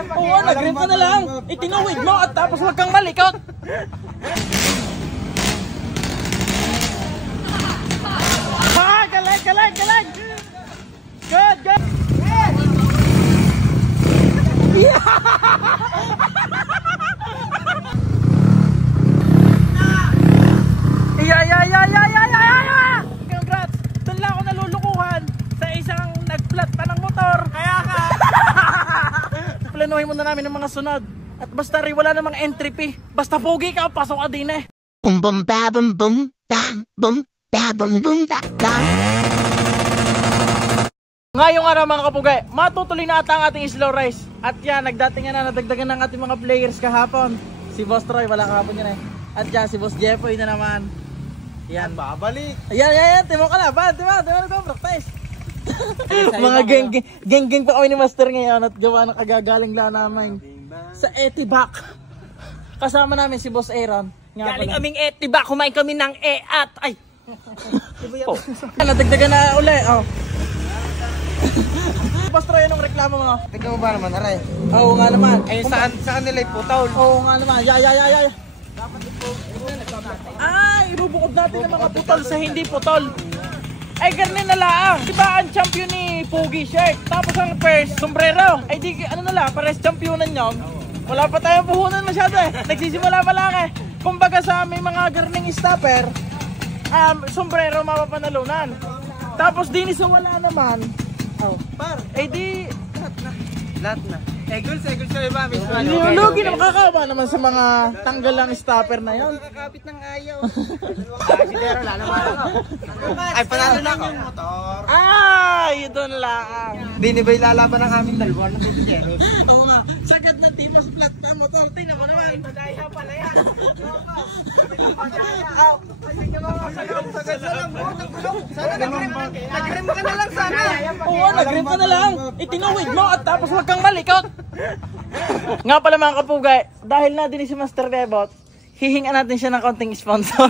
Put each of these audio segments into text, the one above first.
Oo, nag-green ka na lang. Itinuwid mo at tapos huwag kang malikot. Ha! Galing, galing, galing! Good, good! Yeah! Yeah! Congrats! Doon lang ako nalulukuhan sa isang nag-flat pa ng motor. Kaya ka! Planuhin muna namin ng mga sunod. At basta rin wala namang entry fee. Basta pogi ka, pasok ka din eh. Bum bum ba bum bum bam bum ba bum bum ba bam. Ngayong araw mga kapugay, matutuloy na ata ang ating slow race. At yan, nagdating na nadagdagan ng ating mga players kahapon. Si Boss Troy, wala kahapon yun eh. At yan, si Boss Jeffoy na naman. Yan, babalik. Ayan, timo ka na ba? Diba, nagpa-practice. Mga geng pa kami ni Master ngayon at gawa ng kagagaling lang namin sa Etibac. Kasama namin si Boss Aaron. Galing kaming Etibac, kumain kami ng at ay. Oh. Nadagdagan na uli. Oh. Boss Troy, anong reklamo mo? Tignan mo ba naman, aray? Oo nga naman. Ay, saan nila iputaw? Oo nga naman. Ya. Ay, ibubukod natin ng mga putol sa hindi putol. Ay, ganun na lang. Diba ang champion ni Pogi Shirt? Tapos ang first, sombrero. Ay, di, ano na lang, pares championan nyo. Wala pa tayong puhunan masyado eh. Nagsisimula pa lang eh. Kumbaga sa aming mga garning stopper, sombrero mapapanalunan. Tapos dinis wala naman. Oh, par, eh di lahat na. Eagles sa iba, Miss Mano. Lugi na makakawa naman sa mga tanggal lang stopper na yon. Nakakapit ng ayaw. Si Dero, lalaman ako. Ay, panalo na ako. Motor. Ay, doon lang. Di ni ba ilalaban ng aming dalawa ng Gutierrez? Oo nga, sagad na Timos flat na motor. Tingnan mo naman. Madaya pala yan. Nag-rim ka na lang sana. Oo, nag-rim ka na lang. Itinuwid mo at tapos huwag kang malikot. Nga pala mga kapugay, dahil na din si Master Bebot, hihingan natin siya ng konting sponsor.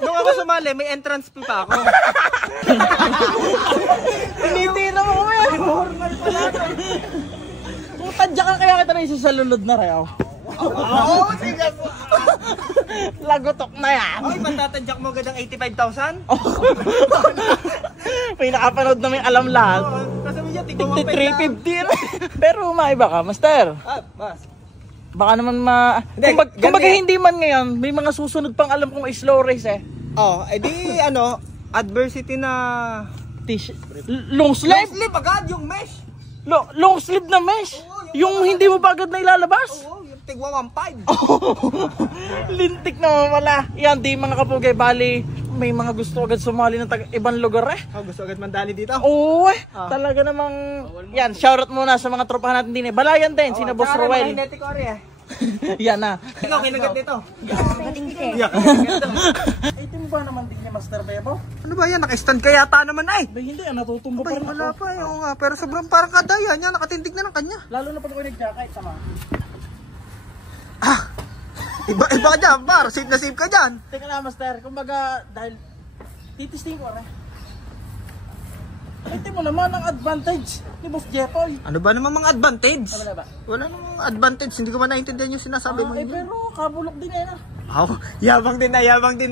Nung ako sumali, may entrance fee pa ako. Tinitira mo kami. Kung tadya ka kaya kita na isa sa lulod na rayaw. Oo, sige po. Lagotok na yan. Ay, matatadyak mo agad ang 85,000? May nakapanood na may alam lahat. Kasi niya, tignan mo 350. Pero maiba ka, Master. Mas. Baka naman kumbaga hindi man ngayon, may mga susunod pang alam kong slow race eh. Oh, edi ano, adversity na long sleeve. Long sleeve agad yung mesh. Long sleeve na mesh. Yung hindi mo pa agad na ilalabas. Oo, yung tigwa 1.5. Lintik naman wala. Yan, di mga kapugay, bali may mga gusto agad sumali ng ibang lugar eh. Oh, gusto agad mandali dito? Oo eh. Talaga namang yan, shoutout muna sa mga tropahan natin din eh. Balayan din, sina Boss Roel. Yan na. Ikaw, kinagat nito. Ito mo ba naman din ni Master Bebo? Ano ba yan? Naka-stand ka yata naman ay. Ba hindi, natutumbo pa rin ako. Wala pa, oo nga. Pero sobrang parang kadaya niya, nakatindig na ng kanya. Lalo na pag ako nag-jacket, sama. Iba ka dyan, par. Safe na safe ka dyan. Teka na, Master. Kumbaga, dahil titisting ko rin. Ito mo naman ang advantage ni Boss Jeffoy. Ano ba naman mga advantage? Wala ba? Wala namang advantage. Hindi ko man naintindihan yung sinasabi mo. Pero kabulok din eh na. Yabang din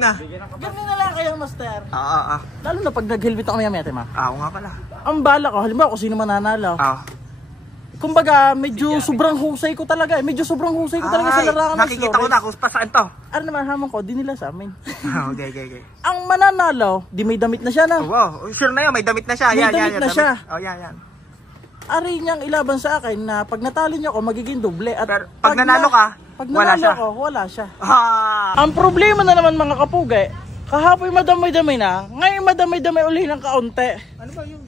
na. Ganun na lang kayo, Master. Lalo na pag nag-helmet ako may amete, ma. Oo nga pala. Ang bala ko, halimbawa kung sino mananalo. Kumbaga, medyo sobrang husay ko talaga eh. Medyo sobrang husay ko talaga sa larangan ng slow race. Nakikita ko na kung saan to. Ano naman hamon ko, di nila sa amin. Okay. Ang mananalo, di may damit na siya na. Wow, sure na yun, may damit na siya. May damit na siya. Oh, yan. Ari niyang ilaban sa akin na pag natalo niya ako, magiging doble. At pero, pag nanalo ka, wala siya. Ang problema na naman mga kapugay, kahapon madamay-damay na, ngayon madamay-damay uli ng kaunti. Ano ba yun?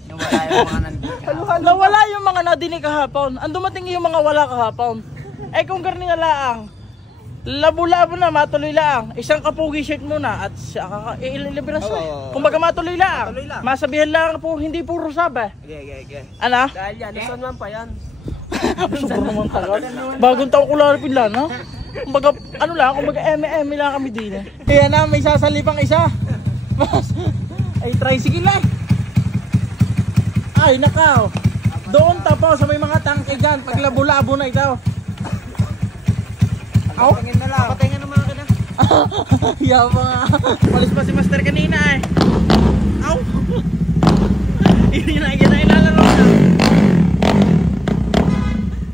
Nawala yung mga nadinig kahapon. Ang dumating yung mga wala kahapon. Eh kung garni na laang, labo-labo na, matuloy lang. Isang kapugi shirt muna at ililiberas na. Kung baga matuloy lang. Masabihan lang po, hindi puro sabi. Okay. Ano? Dahil yan, nasan man pa yan. Sobrang naman tagal. Bagong taong kularapin lang, no? Kumbaga, ano lang, kumbaga M&M lang kami din eh. Kaya na, may sasalipang isa. Ay, tricycle lang. Ay, nakaw. Doon tapo sa may mga tangke dyan. Pag labo-labo na ito. Aw? Patingin na lang. Patingin ng mga kina. Yaba nga. Palis pa si Master kanina eh. Aw! Yan na ilalaro na.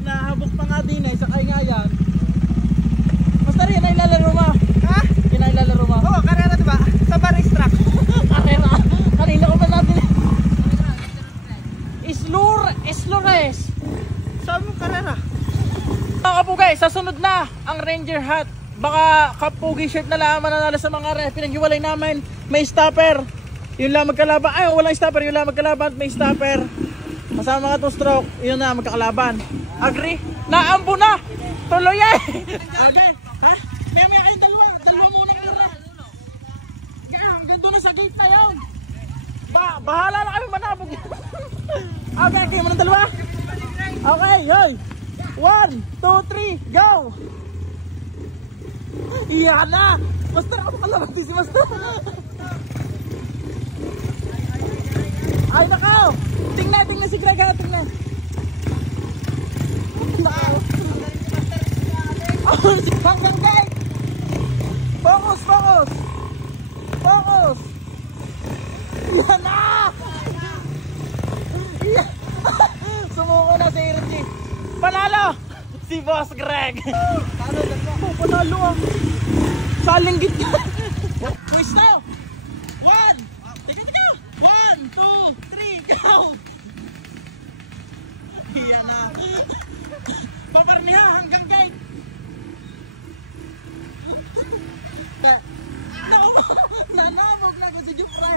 Nahabok pa nga din eh. Sakay nga yan. Master, yan na ilalaro mo. Ha? Yan na ilalaro mo. Oo, karera diba? Sa bar racetrack. Karera. Kanina ko pa natin. Islores. Saan mo karera? Mga kapugay, sa sunod na ang Ranger hat. Baka kapugi shirt na lang mananalo sa mga ref. Pinaghiwalay namin. May stopper. Yun lang magkalaban. Ay, walang stopper. Yun lang magkalaban. May stopper. Kasama mga 2 stroke. Yun na magkakalaban. Agree? Naambo na. Tuloy eh. Okay. Ha? May kayong dalawa. Dalawa muna ko na. Hanggang doon na sa gate na yun. Bahala na kami manabog. Okay, kayo mo ng dalawa. Okay, yoy. 1, 2, 3, go! Iyan na! Master, ako kalabati si Master. Ay, nakaw! Tingnan si Greg ha, tingnan. Nakaw. Hanggang gate! Focus! Iyan na! Iyan! Sumuko na si Richie. Panalo! Si Boss Greg! Panalo ang salinggit ka! Pwesto! 1! Tigat ka! 1, 2, 3, go! Iyan na! Paparniha hanggang gate! Nanabog na ako sa Jupra!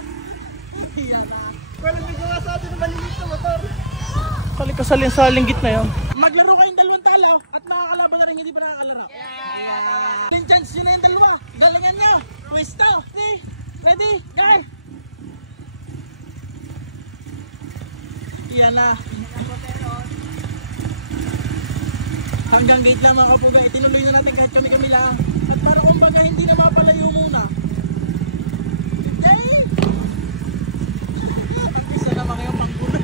Iyan na! Walang nagawa sa atin ng malinis na motor. Saling-salinggit na yun. Maglaro kayong dalawang talaw at makakalaban na rin hindi pa nakakalaro. Yung chance yun na yung dalawa. Galingan nyo. Pwesto. Ready? Go! Iyan na. Hanggang gate na mga kapugay. Itinuloy na natin kahit kami lang. At paano kumbaga hindi na mapalayo muna. Yay! Isa naman kayong pangkulo.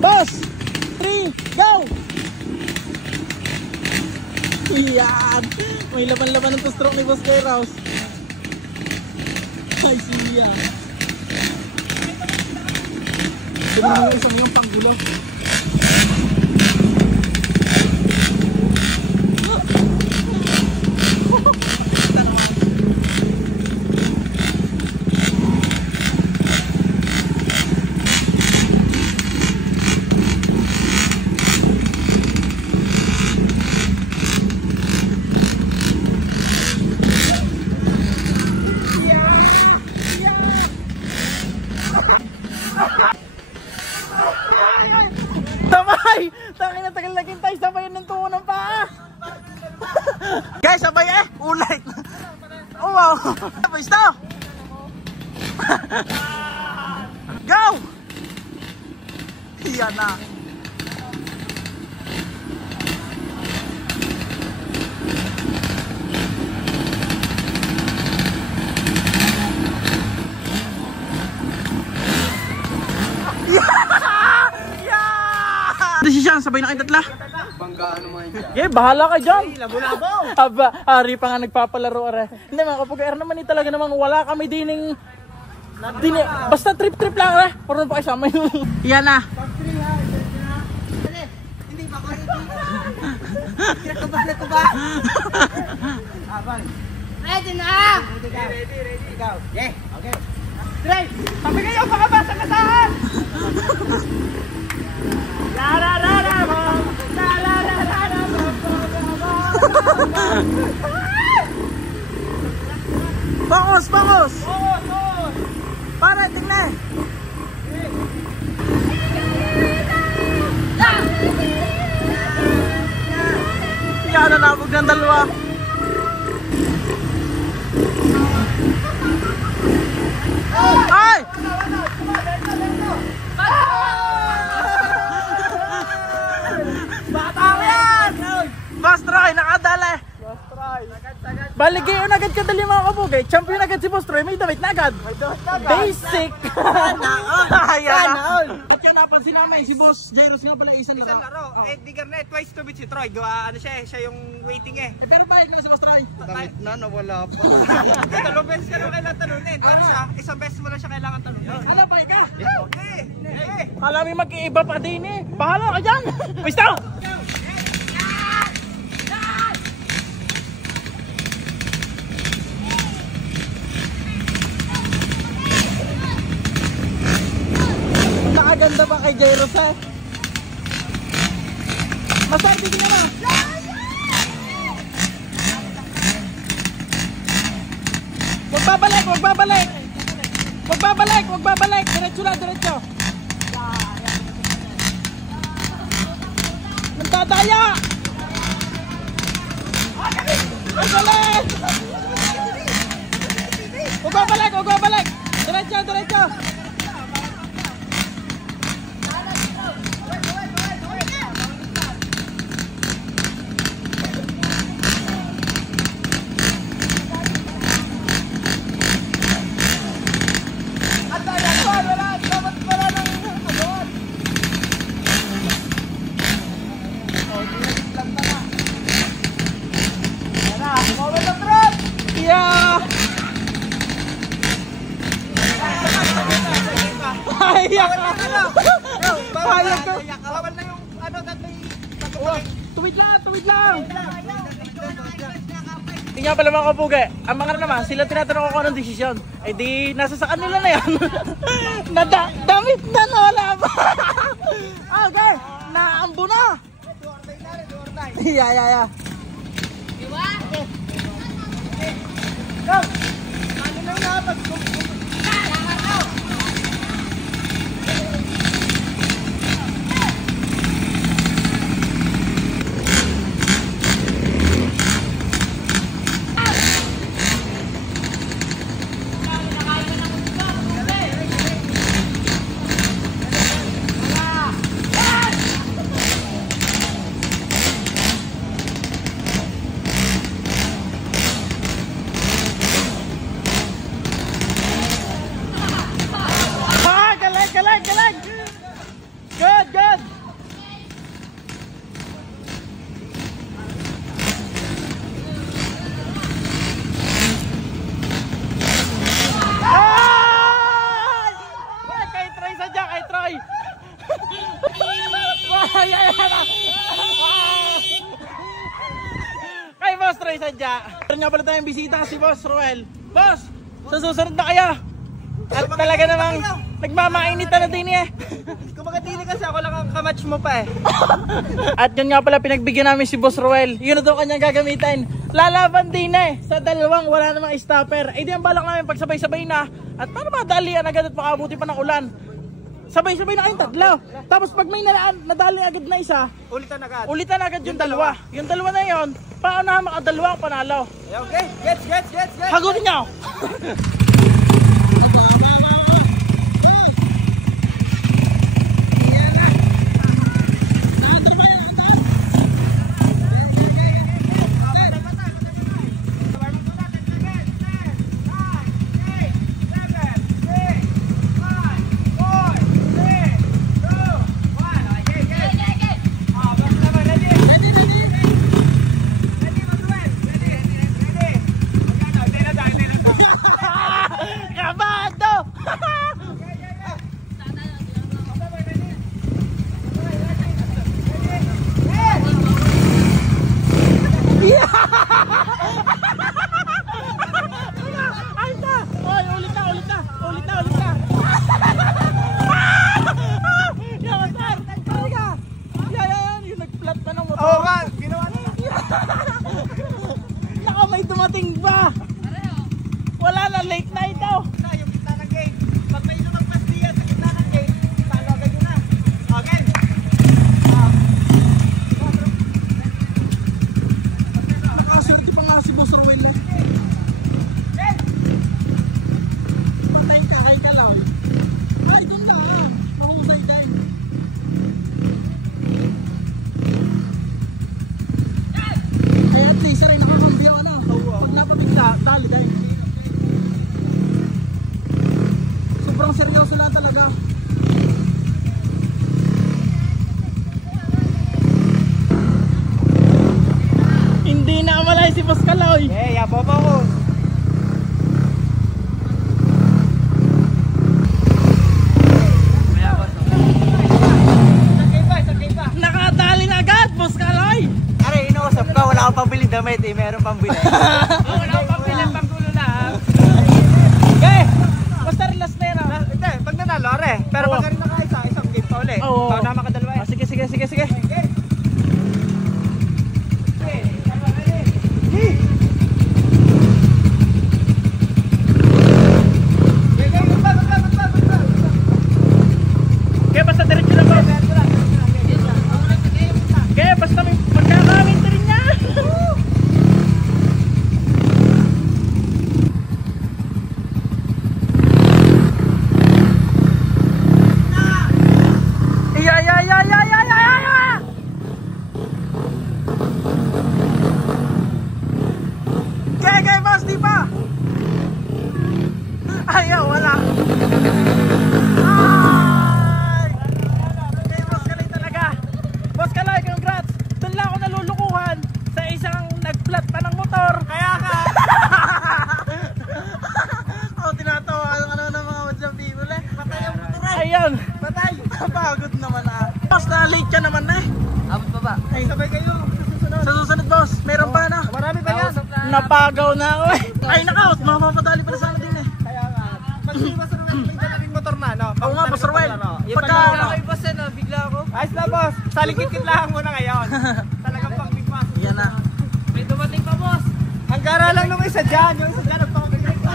Boss! 3, go! Iyan! May laban-laban ng 2 stroke ni Boss Kay Rouse. Ay, siya! Tignan mo yung isang yung panggulo. Sabay! Tangin na tagal naging tayo, sabayan ng tuwo ng paa! Guys, sabay eh! Ulit! Oh wow! Pwesto! Go! Iyan na! Desisyon, sabay na kayong tatla. Banggaan naman yan. Okay, bahala ka dyan. Labo-labo. Aba, Ari pa nga nagpapalaro are. Hindi mga kapag naman talaga namang wala kami dining basta trip-trip lang are. Puro pa kayo sama yun. Iyan na. Hindi ba ko Kinakabahan ko ba? Ready na! Ready. Ikaw. Yeah, okay. Dre, sabi kayo baka basa kasahan. Focus! Para, tingnan! Yan, nanabog ng dalawa. Ay! Baligayon agad kadali mga kapugay. Champion agad si Boss Troy. May damit na agad. Basic. Ayan na. At yan napansin namin. Si Boss Jairus nga pala isang laro. Eh, di garnet, twice to beat si Troy. Ano siya yung waiting eh. Pero bakit na si Boss Troy? Damit na, nawala pa. Dalawang beses ka naman kailangan talunin. Pero siya, isang beses mo lang siya kailangan talunin. Ala, bakit ka? Eh. Alam mo mag-iiba pa din eh. Bahala ka dyan. Pista! Nakaganda pa kay Jairus eh. Masar, bigyan na. Huwag babalik. Diretso lang, diretso. Nagdadaya! Magaling! Huwag babalik. Diretso. Yeah! Ayak ka! Ayak ka! Bawal na yung Tuwid lang! Tingnan pala mga kapugay. Ang mga naman, sila tinatanong ako anong desisyon. Eh di, nasa sa kanila na yan. Damit na wala pa. Okay, naambo na. Yeah. Go! Ano na yung dapat? Good! Kay Troy sadya, kay Troy! Kay Boss Troy sadya! Meron nga pala tayong bisita si Boss Roel. Boss! Sa susunod na kaya! At talaga namang nagmamainitan na din eh. Kumbaga dili kasi ako lang ang kamatch mo pa eh. At yun nga pala pinagbigyan namin si Boss Roel. Yun na daw kanyang gagamitin. Lalaban din eh. Sa dalawang wala namang stopper. Eh di ang balak namin pagsabay-sabay na. At para madalian agad at makabuti pa ng ulan. Sabay-sabay na kayong tatlo. Tapos pag may nadali agad na isa, ulitan agad yung dalawa. Yung dalawa na yun, paano makadalawa ang panalo? Okay, gets. Hagutin niyo! Hindi na amalay si Boss Kaloy. Eh, yapo pa ko. Nakatali na agad, Boss Kaloy. Are, inuusap ka, wala akong pambili damit eh, meron pambili. Wala akong pambili, panggulo na. Okay, basta relax na yan ah. Hindi, pag nanalo, are. Pero Oo. pag rin nakaisa, isang game pa ulit. Oo. Pag na makadalawa eh. Sige. Okay, basta diretso lang bro. Okay, basta may magkakaminto rin niya. Yeah. Okay, boss, di pa. Ayaw, wala. Ay! Okay, Boss Kaloy talaga. Boss Kaloy, congrats. Doon lang ako nalulukuhan sa isang nag-flat pa ng motor. Kaya ka. Ako tinatawa ng mga wadyang people eh. Patay ang motor eh. Ayun. Patay. Napagod naman ah. Boss, na-late ka naman eh. Abot pa ba? Ay, Sabay kayo. sa susunod boss, meron pa na. Marami pa yan. Napagaw na ako eh. Ay, nakaot. Mapapadali pala sana din eh. Kaya nga. Pag si Boss Ruel, may dalaming motor na, no? Oo nga, Boss Ruel. Pagka... boss eh, no? Bigla ako. Ayos na, boss. Salikit-kit lang muna ngayon. Talagang pang big boss. Yan na. May dumating pa, boss. Ang gara lang nung isa dyan. Yung isa dyan, nagpapagay pa.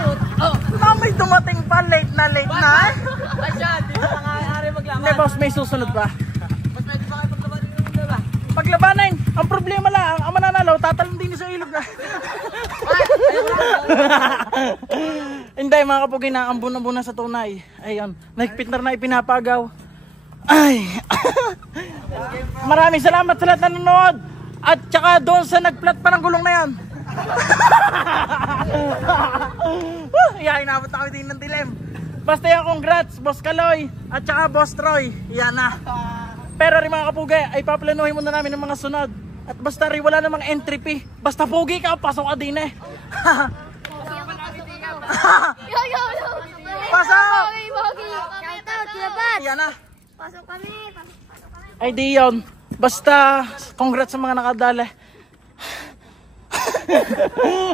May dumating pa, late na eh. Ay, dyan. Di ba nangyari maglaban? Hindi boss, may susunod pa. Mas pwede ba kayo paglabanin ng mundo ba? Paglabanan, ang problema lang, ang mananalo, tatalon din sa ilog na. Hindi, mga kapugay na ambon-ambon na sa tunay. Ayun, nahigpit na ipinapagaw. Ay. Maraming salamat sa lahat na nanonood. At saka doon sa nagplat pa ng gulong na yan. Yan, inabot ako din ng dilim. Basta yan, congrats, Boss Kaloy. At saka Boss Troy. Yan na. Pero rin mga kapugay, ay paplanuhin muna namin ng mga sunod. At basta rin wala namang entry fee. Basta pugi ka, pasok ka din eh. Yo. Pasok! Shoutout, Labat! Yan na. Pasok kami. Ay di yun. Basta, congrats sa mga nakadala.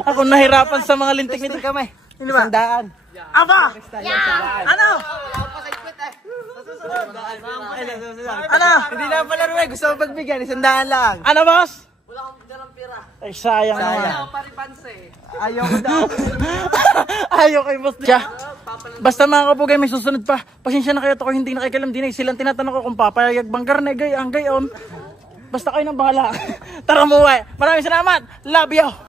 Ako nahirapan sa mga lintik nito. Kami. Hindi ba? Sandaan. Aba! Ano? Ano? Hindi na pala Ruel. Gusto mo pagbigyan. Isandaan lang. Ano boss? Wala akong dalang pira. Ay sayang naman. Ayaw ko daw. Ayaw kay boss. Basta mga kapugay, may susunod pa. Pasensya na kayo, ako hindi nakikialam din eh. Silang tinatanong ko kung papayag bang garnegay ang gayon. Basta kayo nang bahala. Tara muwi. Maraming salamat. Love you.